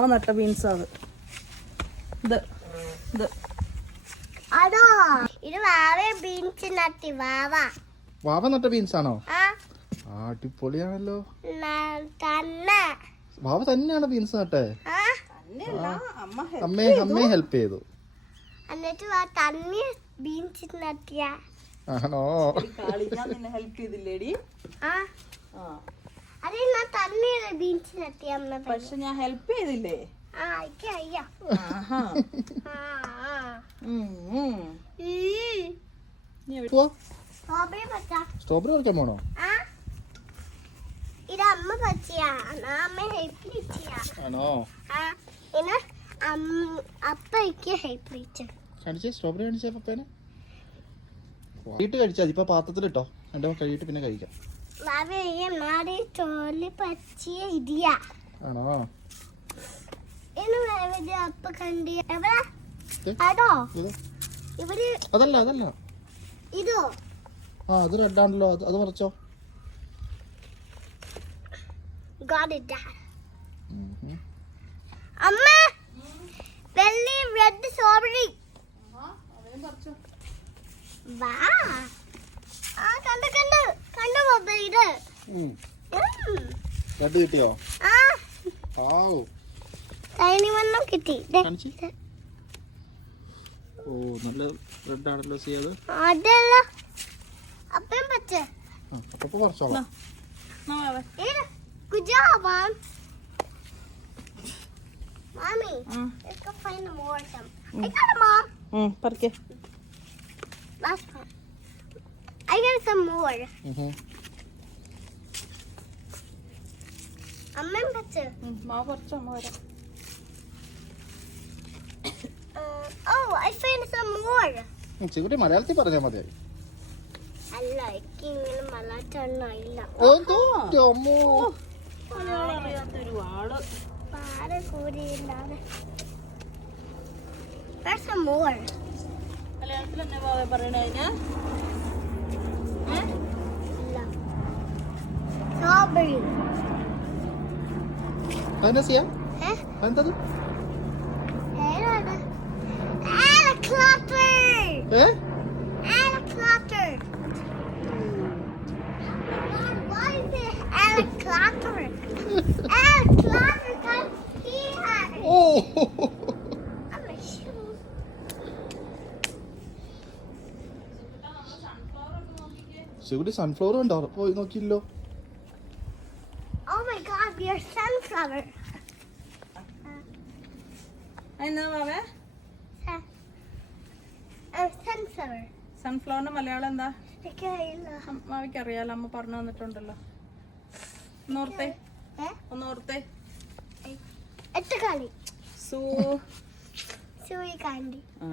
വാവ നട്ട ബീൻസ് അത്. ഇത് ഇത് അതോ ഇത് വാവ ബീൻസ് നട്ടി. വാവ നട്ട ബീൻസ് ആണോ? അടിപൊളിയാണല്ലോ. വാവ തന്നെയാണ് ബീൻസ് നട്ടേ? അമ്മയെ ഹെൽപ്പ് ചെയ്തു. എന്നിട്ട് ബീൻസ് നട്ടിയ ആണോ? ഞാൻ നിന്നെ ഹെൽപ്പ് ചെയ്തില്ലേടി? ബീൻസ് നട്ടിയ പക്ഷെ ഞാൻ ഹെൽപ്പ് ചെയ്തില്ലേ? സ്ട്രോബെറി പറിക്കാൻ പോണോ? ഇത് അമ്മ പറിച്ചാ, അമ്മ ഹെൽപ്പ് ആണോ? അപ്പയ്ക്ക് ഹെൽപ്പ് കാണിച്ചേ, സ്ട്രോബെറി കാണിച്ചേ പപ്പേനെ. കഴിയിട്ട് കഴിച്ചാ ഇപ്പൊ പാത്രത്തിലിട്ടോ, രണ്ടോ കഴിയിട്ട് പിന്നെ കഴിക്കാം. ആണോ? അതല്ല അതല്ല, അത് റെഡ് ആണല്ലോ. അത് പറിച്ചോ. അമ്മ വെള്ളി റെഡ് സ്ട്രോബെറി. വാ, കണ്ടു കണ്ടു കണ്ടു ഇത്. റെഡ് കിട്ടിയോ? തൈനിമണ്ണം കിട്ടി. ഓ, നല്ല റെഡ് ആണല്ലോ. ചെയ്യത് അതല്ല അപ്പം പച്ച. അപ്പൊ പറിച്ചോളാം. Good job, Mom. Mommy, let's go find more of them. I got them, Mom. Parke. Last one. I got some more. Amma picture. Ma parcha mora. Oh, I found some more. ചിക്കുട്ടി മലയാളത്തിൽ പറഞ്ഞാൽ മതി. അല്ല, എനിക്ക് ഇങ്ങനെ മലയാളം ഇല്ല. There's some more. മലയാളത്തിൽ തന്നെ ബാവ പറയണേ. Strawberry. എന്താ ചെയ്യാ? എന്തത്? ശിവടി സൺഫ്ലവർ ഉണ്ടോ? പോയി നോക്കിയില്ലോ. Oh my God, we are sunflower. എന്നാ ബാവേ? Sunflower. സൺഫ്ലവറിന്റെ മലയാളം എന്താ? എനിക്കറിയില്ല. അറിയാലോ, അമ്മ പറഞ്ഞു തന്നിട്ടുണ്ടല്ലോ. ഒന്നോർത്തേ, ഒന്നോർത്തേ. എട്ടുകാലി.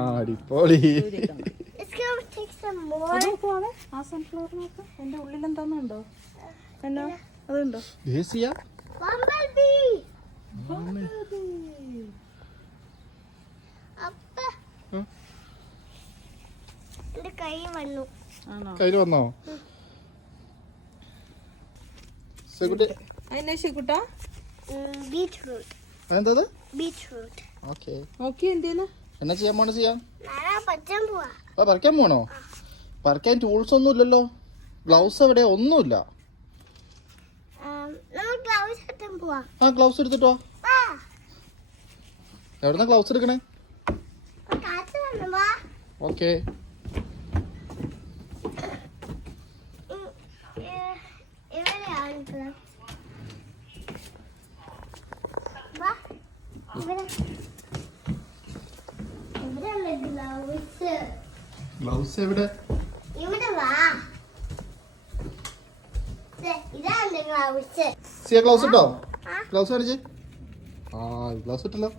അടിപൊളി. ആ സൺഫ്ലവർ നോക്ക്, എന്റെ ഉള്ളിൽ എന്താന്നുണ്ടോ? എന്നാ അതുണ്ടോ? കയ്യിൽ വന്നോ? അതിനെ ശിക്കുട്ടാ ബീറ്റ്റൂട്ട്. എന്തത്? ബീറ്റ്റൂട്ട്. ഓക്കേ. നോക്കി എന്തേലും എന്നാ ചെയ്യാൻ പോണ? ചെയ്യാം. പറിക്കാൻ പോണോ? പറിക്കാൻ ടൂൾസ് ഒന്നും ഇല്ലല്ലോ. ഗ്ലൗസ് എവിടെ? ഒന്നുമില്ല. ഗ്ലൗസ് എടുത്തിട്ടോ. എവിടുന്ന ഗ്ലൗസ് എടുക്കണേ? ഓക്കേ. ഗ്ലൗസ് എവിടെ? സിയ ഗ്ലൗസ് ഇട്ടോ? ഗ്ലൗസ് കാണിച്ച്. ഗ്ലൗസ് ഇട്ടല്ലോ.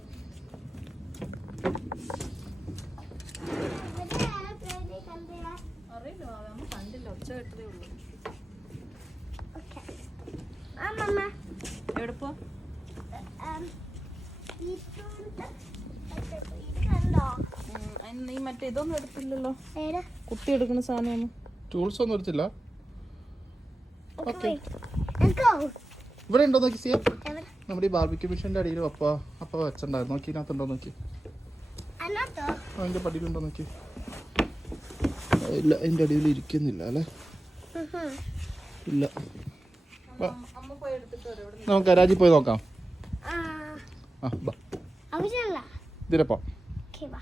എവിടെ പോ? നീ മറ്റേ ഇതൊന്നും എടുത്തില്ലല്ലോ, കുത്തി എടുക്കുന്ന സാധനം. ടൂൾസ് ഒന്നും എടുത്തില്ല. Okay. ഇവിടെ ഉണ്ടോ നോക്കി സിയ? നമ്മുടെ ഈ ബാർബിക്യൂ മിഷൻ്റെ അടിയിൽ അപ്പ വെച്ചിട്ടുണ്ടായിരുന്നു. നോക്കി ഇതിനകത്തുണ്ടോ നോക്കി. അതിനകത്തോ? അതിൻ്റെ പടിയിലുണ്ടോ നോക്കി. ഇല്ല, അതിൻ്റെ അടിയിൽ ഇരിക്കുന്നില്ല അല്ലേ? ഇല്ല. നമുക്ക് ഗരാജിൽ പോയി നോക്കാം. ആ ബാ, അവിടെയല്ല. ഇതിലപ്പോ ഓക്കേ, വാ.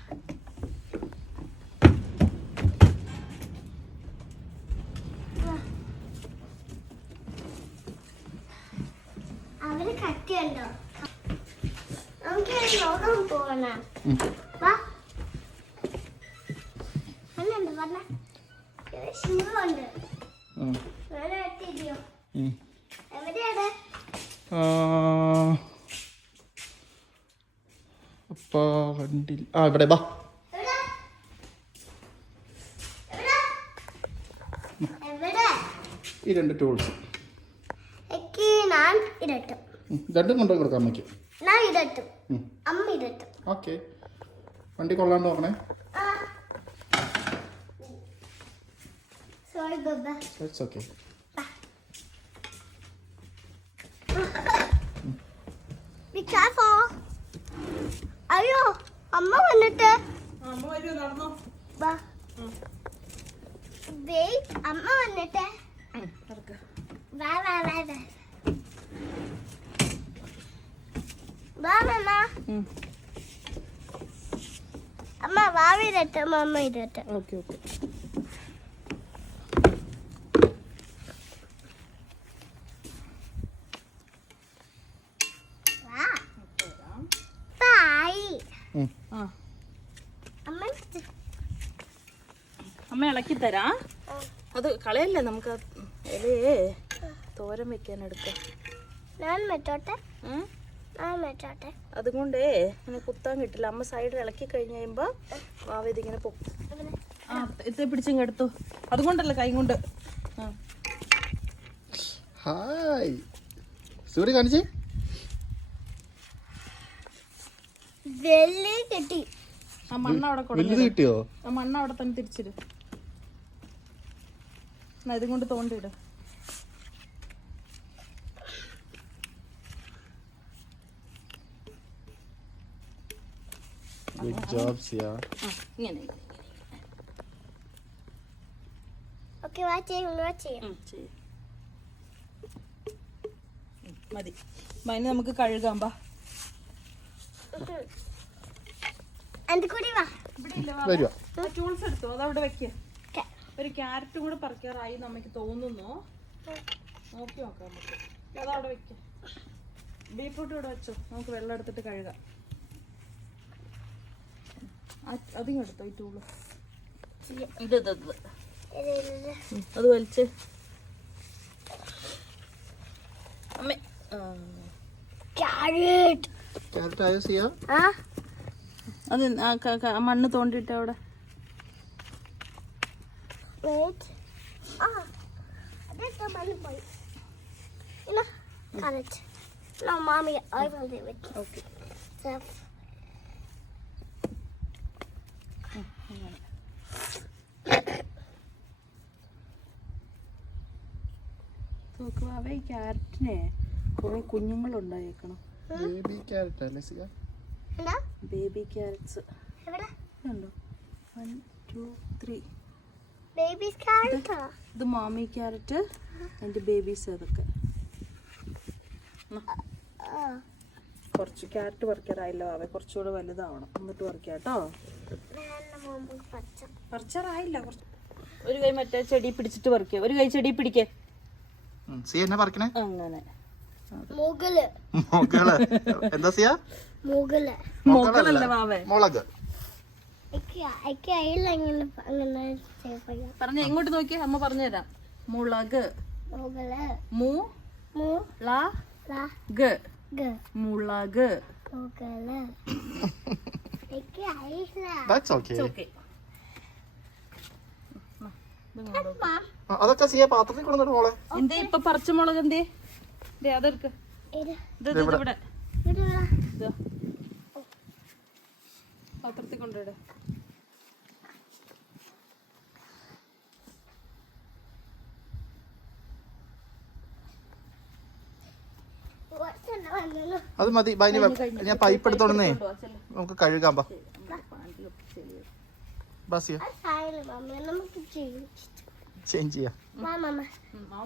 അവര് കട്ടിയുണ്ടോ? നമുക്ക് ലോകം പോകണം. വാ. അന്നുണ്ട് പറഞ്ഞ ഷൂറുണ്ട്. വേറെ കട്ടിയോ? എവിടെയാണ്? അപ്പ വണ്ടി ഇവിടെ ബാ. ഈ രണ്ട് ടൂൾസ് ഞാൻ ഇടട്ടും. രണ്ടും കൊണ്ടുപോയി കൊടുക്കാം അമ്മയ്ക്ക്. ഞാൻ ഇടട്ടും, അമ്മ ഇടട്ടും. ഓക്കെ, വണ്ടി കൊള്ളാണ്ട് നോക്കണേ. സോറി ബബ്ബ. It's okay. Be careful. അയ്യോ, അമ്മ വന്നിട്ട്. അമ്മ വരുമോ? നടന്നോ. വാ. Wait, അമ്മ വന്നിട്ട്. വാ വാ വാ വാ. വാ മമ്മ. അമ്മ വാവിരട്ടെ, അമ്മ ഇരട്ടെ. Okay okay. അമ്മ ഇളക്കി തരാം. അത് കളയല്ലേ, നമുക്ക് ഇലയെ തോരൻ വെക്കാൻ എടുക്കാം. ഞാൻ വെച്ചോട്ടെ. അതുകൊണ്ടേ അങ്ങനെ കുത്താൻ കിട്ടില്ല. അമ്മ സൈഡിൽ ഇളക്കി കഴിഞ്ഞ് കഴിയുമ്പോ മാവ് ഇതിങ്ങനെ പൊക്കും. ആ, ഇത് പിടിച്ചിങ്ങ് എടുത്തു. അതുകൊണ്ടല്ല, കൈ കൊണ്ട്. ഹായ് സൂര്യ കാണിച്ചേ. വെള്ളി കിട്ടി. ആ മണ്ണ് അവിടെ വലുത് കിട്ടിയോ? ആ മണ്ണ് അവിടെ തന്നെ തിരിച്ചിട്. ഇതും കൊണ്ട് തോണ്ടിയിട്. ഗുഡ് ജോബ് സിയ. ഇങ്ങനെ ഓക്കേ, വാച്ച് മതി. അതിന് നമുക്ക് കഴുകാം. ബാ. വരുവാ. ടൂൾസ് എടുത്തു, അതവിടെ വെക്ക. ഒരു ക്യാരറ്റും കൂടെ പറിക്കാറായി നമുക്ക് തോന്നുന്നു. നോക്കി നോക്കാം നമുക്ക്. അതവിടെ വെക്ക. ബീട്രൂട്ട് ഇവിടെ വെച്ചോ, നമുക്ക് വെള്ളം എടുത്തിട്ട് കഴുകാം. അതിങ്ങ് എടുത്തോ ഈ ടൂള്. ഇത് അത് വലിച്ച് അമ്മേ. ക്യാരറ്റ് ആയോ സിയ? അത് മണ്ണ് തോണ്ടിട്ട് അവിടെ. No, mommy, I will do it. Okay. ഈ ക്യാരറ്റിനെ കുറെ കുഞ്ഞുങ്ങളുണ്ടായേക്കണം. ബേബി ക്യാരറ്റ് അല്ലേ സിയ? ബേബി ക്യാരറ്റ്സ് ഉണ്ടോ? 1 2 3 ബേബി ക്യാരറ്റ്. ഇത് മാമി ക്യാരറ്റ്, അതിന്റെ ബേബീസ്. അതൊക്കെ കുറച്ച് ക്യാരറ്റ് പറിക്കാറായില്ല അവ, കുറച്ചുകൂടെ വലുതാവണം എന്നിട്ട് പറിക്കാം കേട്ടോ. പറിച്ചാറായില്ല. ഒരു കൈ മറ്റേ ചെടി പിടിച്ചിട്ട് പറിക്കുക, ഒരു കൈ ചെടി പിടിക്കേ. അങ്ങനെ മുകളല്ല മാവേ. പറഞ്ഞ ഇങ്ങോട്ട് നോക്കിയേ, അമ്മ പറഞ്ഞു തരാം. മുളക്. മുളക്. അതൊക്കെ സിയ പാത്രത്തിൽ കൊണ്ടുവന്നിട്ട് മോളെ. എന്തേ ഇപ്പൊ പറിച്ച മുളക്? എന്തേ അതെടുക്ക്. ഇവിടെ പാത്രത്തിൽ കൊണ്ടിട്. What's the അത് മതി. ഞാൻ പൈപ്പ് എടുത്തോണ്ടേ നമുക്ക് കഴുകാം. ബസിയ ചേഞ്ച് ചെയ്യാം.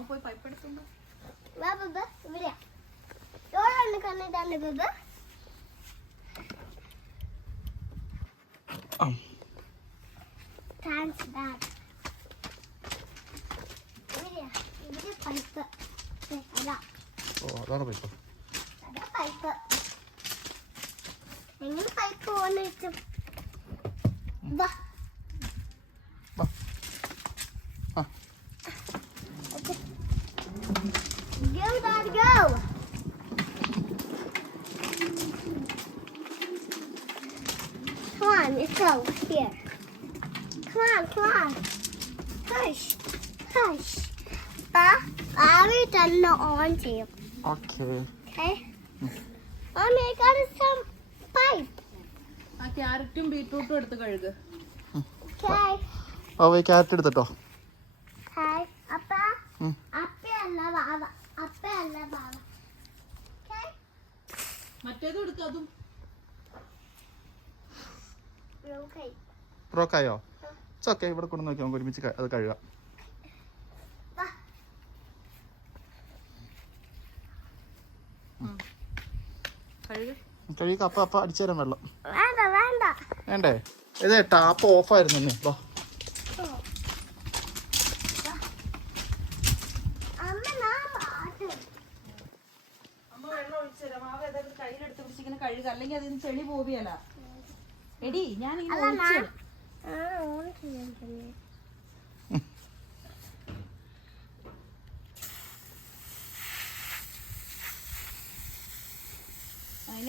പോയി പൈപ്പ് എടുത്തോണ്ടോ. അതാണ് പൈപ്പ്. എങ്ങനെ pipe പോന്നിട്ടും Go, Dad, go! Come on, let's go. Here. Come on. Hush. I will turn the on to you. Okay. Okay? Mommy, I got some pipe. ആ ക്യാരറ്റും ബീട്രൂട്ടും എടുത്ത് കഴുകുക. Okay. ക്യാരറ്റ് എടുത്തിട്ടോ. Okay. Appa alla baba. Okay? മറ്റേതും എടുക്കുക. അതും Okay. ബ്രോക്കായോ? Okay, ഇവിടെ കൊണ്ട് നോക്കി നമുക്ക് ഒരുമിച്ച് അത് കഴുകാം. കഴുകി അപ്പ അടിച്ചു തരാൻ വെള്ളം വേണ്ടേ? ഇതേ ടാപ്പ് ഓഫ് ആയിരുന്നു. കയ്യിലെടുത്ത് പിടിച്ചിങ്ങനെ കഴുകുക, അല്ലെങ്കിൽ അതിന് ചെളി പോവിയല്ല. എടി ഞാൻ അതിന്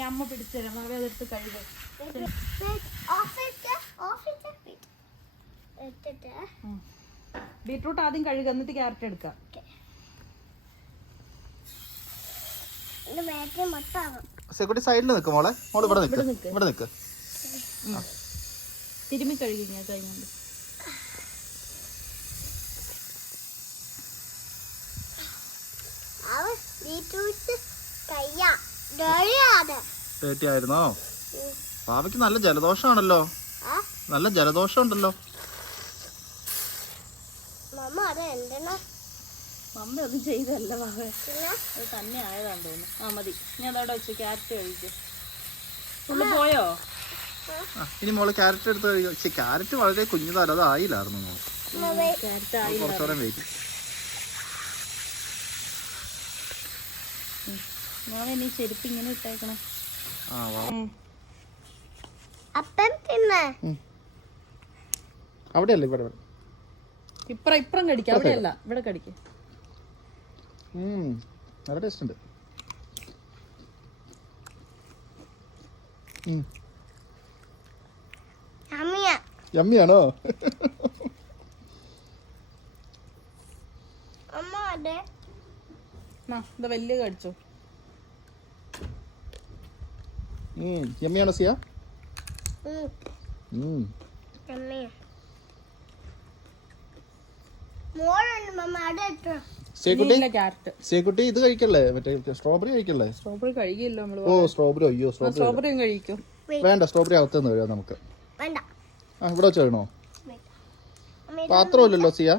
അമ്മ പിടിച്ചുതരാം. മാവ അതെടുത്ത് കഴുകുക. ബീട്രൂട്ട് ആദ്യം കഴുകുക, എന്നിട്ട് ക്യാരറ്റ് എടുക്കാം. സെക്യൂരിറ്റി സൈഡിൽ നിൽക്കും മോളെ. ഇവിടെ നിൽക്ക്. തിരുമ്മി കഴുകി ഞാൻ കഴിഞ്ഞുണ്ട്. ആയിരുന്നോ? പാവയ്ക്ക് നല്ല ജലദോഷമാണല്ലോ. നല്ല ജലദോഷം ഉണ്ടല്ലോ. മമ്മ അത് ചെയ്തല്ല മാവ, അത് തന്നെ ആയതാന്ന് തോന്നുന്നു. ആ മതി, ഞാൻ അതവിടെ വെച്ചു. ക്യാരറ്റ് കഴിക്കും. ഉള്ളു പോയോ? ഇനി മോള് ക്യാരറ്റ് എടുത്ത് കഴിക്കും. ക്യാരറ്റ് വളരെ കുഞ്ഞതാലും അത് ആയില്ലായിരുന്നു മോള്. ക്യാരറ്റ് ആയി. കുറച്ചോടെ വെയിറ്റ്. മോളെ നീ ചെരുപ്പ് ഇങ്ങനെ ഇട്ടേക്കണം. അവിടെയല്ല, ഇവിടെ ഇപ്പുറം കടിക്കാം. അവിടെയല്ല, ഇവിടെ കടിക്കും. നല്ല ടേസ്റ്റ് ഉണ്ട്. യമ്മിയാണോ? വലിയ കടിച്ചോ. യമ്മിയാണോ സിയ? സേക്കുട്ടി ഇത് കഴിക്കല്ലേ? മറ്റേ സ്ട്രോബെറി കഴിക്കല്ലേ? സ്ട്രോബെറി കഴിക്കില്ല നമ്മള്. ഓ സ്ട്രോബെറി. അയ്യോ സ്ട്രോബെറിയും കഴിക്കും. വേണ്ട, സ്ട്രോബെറി അകത്തുനിന്ന് കഴിയാം നമുക്ക്. ഇവിടെ വെച്ച് കഴിയണോ? പാത്രമില്ലല്ലോ സിയ.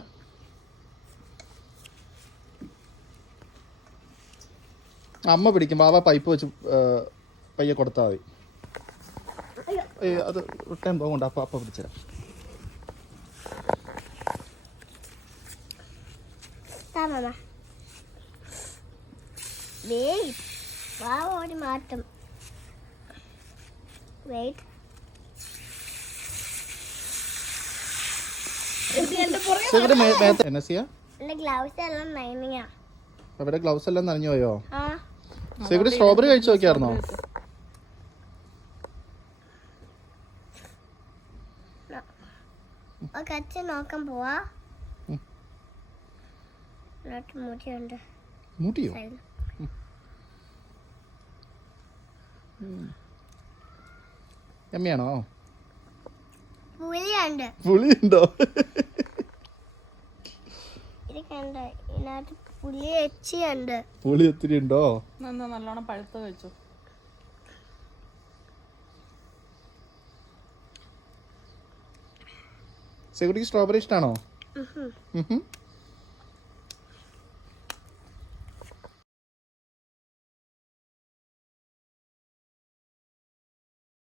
അമ്മ പിടിക്കും. ബാബ പൈപ്പ് വെച്ച് പയ്യെ കൊടുത്താൽ മതി. അത് ടൈം പോകണ്ട. അപ്പ പിടിച്ചരാം. മാറ്റം. അവിടെ ഗ്ലൗസ് എല്ലാം നനഞ്ഞു പോയോ? സെക്യൂരിറ്റി സ്ട്രോബെറി കഴിച്ചു നോക്കിയായിരുന്നോ? നോക്കാൻ പോവാ. മുടിയോ? യമ്മിയാണോ? പുളിയുണ്ടോ? പുളിയുണ്ടോ? ഉണ്ട് ഇതിനകത്ത് പുളി എച്ചിയുണ്ട്. പുളി ഒത്തിരി ഉണ്ടോ? എന്നാ നല്ലോണം പഴുത്ത് വെച്ചു. സെക്യൂരിറ്റി സ്ട്രോബെറി ഇഷ്ടമാണോ?